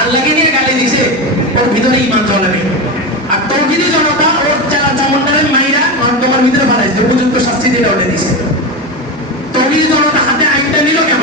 আল্লাহকে নিয়ে গালি দিছে, ওর ভিতরে ঈমান চলে না। আর তৌহিদি জনতা ওর চালা চামড়ার মাইরা তোমার ভিতরে বানাইছে, উপযুক্ত শাস্তি দিয়ে ওঠে দিছে। তৌহিদি জনতা হাতে আইনটা নিল কেন?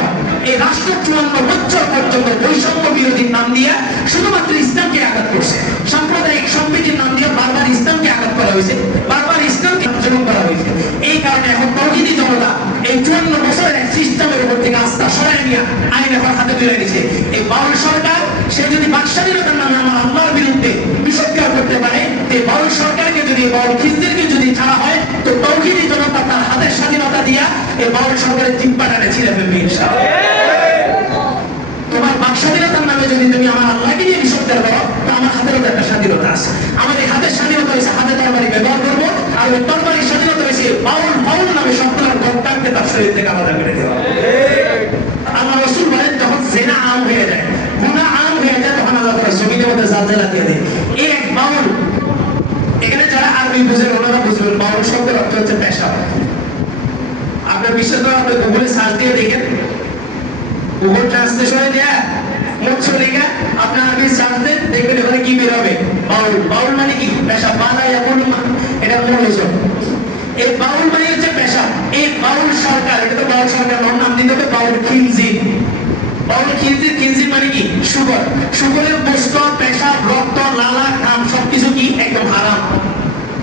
এই রাষ্ট্র 54 বছর পর্যন্ত বৈষম্য বিরোধীর নাম দিয়ে শুধুমাত্র ইসলামকে আঘাত করছে। সাম্প্রদায়িক সম্প্রীতির নাম দিয়ে বারবার ইসলামকে আঘাত করা হয়েছে, বারবার ইসলামকে আচরণ করা হয়েছে। এই কারণে এখন তৌহিদি জনতা এই 54 বছরের এক সিস্টেমের উপর থেকে আস্থা সরাই নিয়ে আইন এখন হাতে তুলে নিছে। এই বাউল সরকার সে যদি বাকস্বাধীনতার নামে আমার আল্লাহর বিরুদ্ধে বিষোদ্গার করতে পারে, এই বাউল সরকারকে যদি বাউল খিজদিরকে যদি ছাড়া হয়, তো তৌহিদি জনতা তার হাতের স্বাধীনতা দিয়া এই বাউল সরকারের জিম্মাটানে ছিঁড়ে ফেলবে ইনশাআল্লাহ। তোমার বাকস্বাধীনতার নামে যদি তুমি আমার আল্লাহকে নিয়ে বিষোদ্গার করো, তো আমার হাতেরও একটা স্বাধীনতা আছে। আমাদের হাতের স্বাধীনতা হয়েছে হাতে তরবারি ব্যবহার করবো, আর ওই তরবারির স্বাধীনতা হয়েছে বাউল নামে সবগুলোর গদ্দানকে তার শরীর থেকে আলাদা করে দেওয়া। আল্লাহ রাসূল বলেন, যখন জিনা আম হয়ে যায়, গুনাহ আম হয়ে যায়, তখন আল্লাহ তাআলা জমিনের মধ্যে জালজালা দিয়ে দেয়। এই এক বাউল, এখানে যারা আরবি বুঝেন ওনারা বুঝবেন, বাউল শব্দের অর্থ হচ্ছে পেশাব। আপনার বিশ্বাস করেন, আপনি গুগলে সার্চ দিয়ে দেখেন, গুগল ট্রান্সলেশনে দেয়া মুখ্য লেখা আপনার আরবি সার্চ দেন, দেখবেন ওখানে কি বের হবে, বাউল। বাউল মানে কি? পেশাব। বালা ইয়াকুল, এটা মূল হয়েছে। এই বাউল মানে হচ্ছে পেশাব। এই বাউল সরকার, এটা তো বাউল সরকার নাম দিতে হবে বাউল খিনজির। বাউল খিনজির, খিনজির মানে কি? শুকর। শুকরের গোশত, পেশাব, রক্ত, লালা, ঘাম সবকিছু কি একদম হারাম।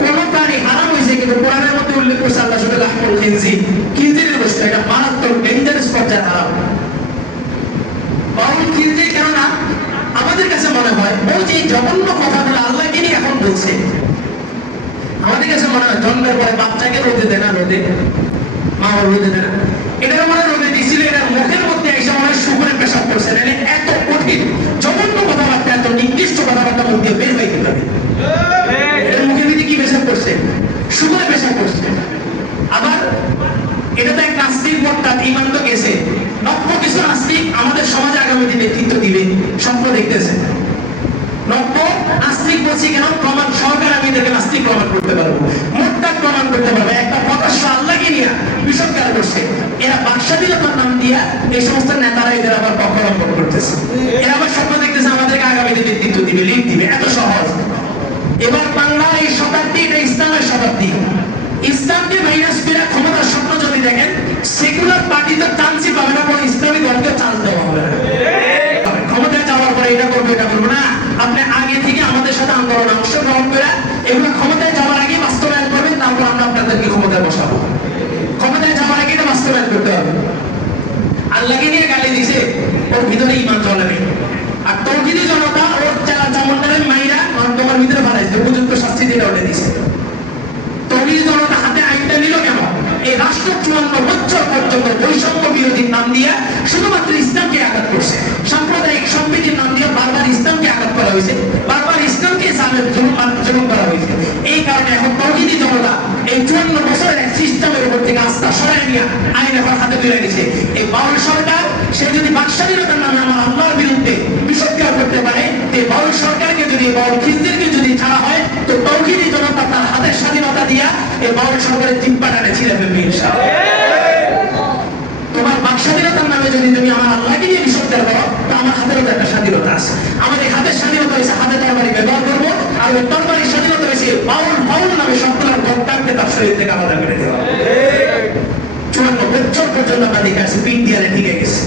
কোন প্রাণী হারাম হয়েছে, কিন্তু কোরআনের মধ্যে উল্লেখ করছে আল্লাহ শুধু লাহমুল খিনজির, খিনজিরের গোশত। এটা মারাত্মক ডেঞ্জারাস পর্যায়ে হারাম। বাউল খিনজির কেননা আমাদের কাছে মনে হয় ওই যে জঘন্য কথাগুলো আল্লাহকে নিয়ে এখন বলছে, আমাদের কাছে মনে হয় জন্মের পরে বাচ্চাকে রোদে দেয় না, রোদে মা রোদে দেয় না, এটার মনে রোদে দিয়েছিল, এটার মুখের মধ্যে এসে মনে হয় শুকরের পেশাব করছে। এত কঠিন জঘন্য কথাবার্তা, এত নির্দিষ্ট কথাবার্তা মুখ দিয়ে বের হয়ে যেতে হবে। এর মুখের ভিতরে কি পেশাব করছে? শুকরের পেশাব করছে। আবার এটা তো এক নাস্তিক মোট্টা ঈমান তো গেছে। নব্য কিছু নাস্তিক আমাদের সমাজে আগামী দিনে নেতৃত্ব দিবে, স্বপ্ন দেখতেছে। নব্য নাস্তিক বলছি কেন? প্রমাণ সহকারে আমি এদেরকে নাস্তিক প্রমাণ করতে পারবো, মোট্টা প্রমাণ করতে পারবো। একটা প্রকাশ্য আল্লাহকে নিয়ে বিষোদ্গার করছে। এরা বাকস্বাধীনতার নাম দিয়া এই সমস্ত নেতারা এদের আবার পক্ষাবলম্বন করতেছে। এরা আবার স্বপ্ন দেখতেছে আমাদেরকে আগামীতে নেতৃত্ব দিবে, লিড দিবে। এত সহজ। এবার বাংলা এই শতাব্দী, এটা ইসলামের শতাব্দী। ইসলামকে মাইনাস করে ক্ষমতার স্বপ্ন যদি দেখেন, সেকুলার পার্টি তো চান্সই পাবে না, কোনো ইসলামী দলকে চান্স দেওয়া হবে না। ক্ষমতায় যাওয়ার পরে এটা করবো এটা করবো না, আপনি আগে থেকে আমাদের সাথে আন্দোলন অংশগ্রহণ করে এগুলো ক্ষমতায় যাওয়ার আগে বাস্তবায়ন করবেন, তারপর আমরা আপনাদেরকে ক্ষমতায় বসাবো। ক্ষমতায় যাওয়ার আগে এটা বাস্তবায়ন করতে হবে। আল্লাহকে নিয়ে গালি দিছে, ওর ভিতরে ঈমান চলে না। আর তৌহিদি জনতা ওর চালা চামড়ার মাইরা তোমার ভিতরে বানাইছে, উপযুক্ত শাস্তি দিয়ে ওঠে দিছে। তৌহিদি জনতা হাতে আইনটা নিল কেন? এই রাষ্ট্র 54 বছর পর্যন্ত বৈষম্য বিরোধীর নাম দিয়ে শুধুমাত্র ইসলামকে আঘাত করছে। সাম্প্রদায়িক সম্প্রীতির নাম দিয়ে বারবার ইসলামকে আঘাত করা হয়েছে, বারবার ইসলামকে জুলুম করা হয়েছে। এই কারণে এখন তৌহিদি জনতা এই 54 বছরের এক সিস্টেমের উপর থেকে আস্থা সরাই নিয়ে আইন এখন হাতে তুলে নিছে। এই বাউল সরকার সে যদি বাকস্বাধীনতার নামে আমার আল্লাহর বিরুদ্ধে বিষোদ্গার করতে পারে, এই বাউল সরকারকে যদি, বাউল খিজদিরকে যদি ছাড়া হয়, তো তৌহিদি জনতা তার হাতের স্বাধীনতা দিয়া এই বাউল সরকারের জিম্মাটানে ছিঁড়ে ফেলবে ইনশাআল্লাহ। তোমার বাকস্বাধীনতার নামে যদি তুমি আমার আল্লাহকে নিয়ে বিষোদ্গার করো, তো আমার হাতেরও একটা স্বাধীনতা আছে। আমাদের হাতের স্বাধীনতা হয়েছে হাতে তরবারি ব্যবহার করবো, আর ওই তরবারির স্বাধীনতা হয়েছে বাউল নামে সবগুলোর গদ্দানকে তার শরীর থেকে আলাদা করে দেওয়া। 54 বছর পর্যন্ত আমরা দেখে আসছি, ইন্ডিয়ানে টিকে গেছে।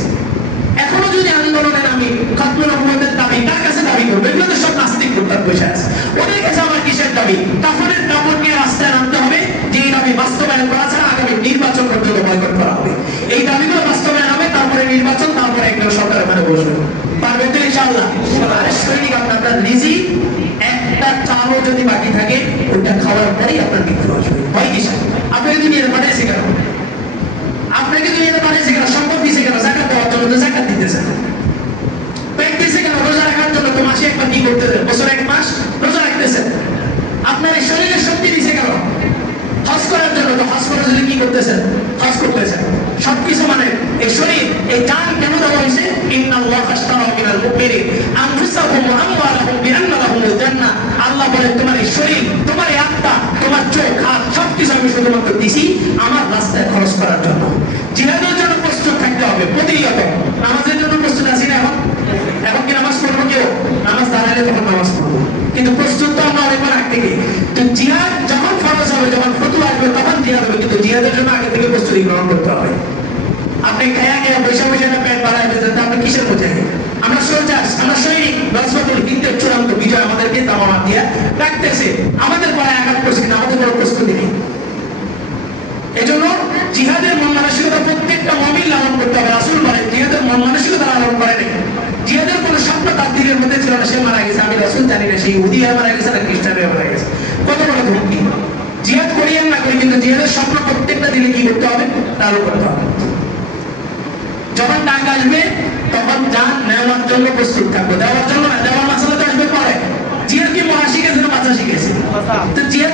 এখনো যদি আন্দোলনের আমি খতমে নবুয়তের দাবি কার কাছে দাবি করবো? এগুলো তো সব নাস্তিক প্রত্যাখ্যান বসে আছে। ওদের কাছে আমার কিসের দাবি? কাফনের কাপড়কে রাস্তায় নামতে হবে, যে এই দাবি বাস্তবায়ন করা ছাড়া আগামী নির্বাচন পর্যন্ত বয়কট করা হবে। এই দাবিগুলো বাস্তবায়ন হবে, তারপরে নির্বাচন, তারপরে একটা সরকারের মানে বসবে। পারবেন তো ইনশাআল্লাহ? সৈনিক আপনার নিজেই একটা চালও যদি বাকি থাকে, ওইটা খাওয়ার পরেই আপনার মৃত্যু আসবে। হয় কিসে? আপনাকে দুনিয়াতে পাঠিয়েছে কেন? আপনাকে দুনিয়াতে পাঠিয়েছে কেন? সম্পদ দিয়েছে কেন? যাকাত দেওয়ার জন্য, তো যাকাত দিতেছেন। পেট দিয়েছে কেন? রোজা রাখার জন্য। তো মাসে একবার কি করতেছেন? বছরে 1 মাস রোজা রাখতেছেন। আপনার এই শরীরের শক্তি দিয়েছে কেন? হজ করার জন্য। তো হজ করার জন্য কি করতেছেন? হজ করতেছেন। সবকিছু মানে এই শরীর, এই জান কেন দেওয়া হয়েছে? ইন্নাল্লাহা আশতারা মিনাল মুমিনিন আনফুসাহুম ওয়া আমওয়ালাহুম বিআন্না লাহুমুল জান্নাহ। আল্লাহ বলেন, তোমার এই শরীর, তোমার এই আত্মা, তোমার চোখ, হাত সবকিছু আমি শুধুমাত্র দিছি আমার রাস্তায় খরচ করার জন্য। জিহাদের জন্য প্রস্তুত থাকতে হবে প্রতিনিয়ত। নামাজের জন্য প্রস্তুত আছি না? এখন কি নামাজ পড়বো কেউ? কিন্তু প্রস্তুত তো আমরা অনেকবার আগে থেকে। তো জিহাদ যখন ফরজ হবে, যখন ফতুয়া আসবে তখন জিহাদ হবে, কিন্তু জিহাদের জন্য আগে থেকে প্রস্তুতি গ্রহণ করতে হবে। আপনি খায়া খায়া বৈশা বৈশা না পেট বাড়ায় ফেলতে আপনি কিসের বোঝাই? আমরা সোলজার্স, আমরা সৈনিক, নজরুল হিন্দের চূড়ান্ত বিজয় আমাদেরকে তামামা দিয়া রাখতেছে। আমাদের পরে আঘাত করছে, কিন্তু আমাদের কোনো প্রস্তুতি নেই। এজন্য জিহাদের মন মানসিকতা প্রত্যেকটা মুমিন লালন করতে হবে। রাসূল বলেন জিহাদের মন মানসিকতা লালন করে নাই। জিহাদের কোনো স্বপ্ন তার দিলের মধ্যে ছিল না, সে মারা গেছে। আমি রাসূল জানি না সে ইহুদি হয়ে মারা গেছে না খ্রিস্টান হয়ে মারা গেছে। কত বড় ধমকি! জিহাদ করিয়েন না করি, কিন্তু জিহাদের স্বপ্ন প্রত্যেকটা দিলে কি করতে হবে? লালন করতে হবে। যখন ডাক আসবে তখন জান নেওয়ার জন্য প্রস্তুত থাকবো, দেওয়ার জন্য না। দেওয়ার মাসালা তো আসবে পরে। জিহাদ কি মরা শিখেছে না বাঁচা শিখেছে? তো জিহাদ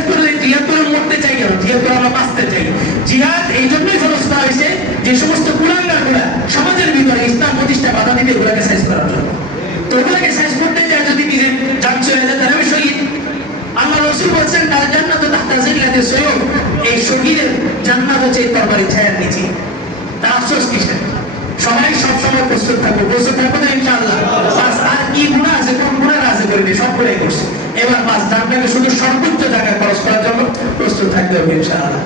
করে মরতে চাই কেন? জিহাদ করে আমরা বাঁচতে চাই। জিহাদ এই জন্যই ফরজ করা হয়েছে যে সমস্ত কুলাঙ্গারগুলা সমাজের ভিতরে ইসলাম প্রতিষ্ঠা বাধা দিবে, এগুলাকে সাইজ করার জন্য। তো ওগুলাকে সাইজ করতে চাই, যদি নিজের জান চলে যায় তাহলে আমি শহীদ। আল্লাহ রাসূল বলছেন তার জান্নাত তাহতা জিল্লাতিস সুয়ুফ, এই শহীদের জান্নাত হচ্ছে এই তরবারির ছায়ার নিচে। তার আফসোস কিসের? সবাই সবসময় প্রস্তুত থাকবো, প্রস্তুত থাকবো তো ইনশাআল্লাহ। আর কি গুনাহ আছে, কোন গুনাহ আছে করিনি, সব গুনাহই করছে। এবার জানটাকে শুধু সর্বোচ্চ জায়গায় খরচ করার জন্য প্রস্তুত থাকতে হবে ইনশাআল্লাহ।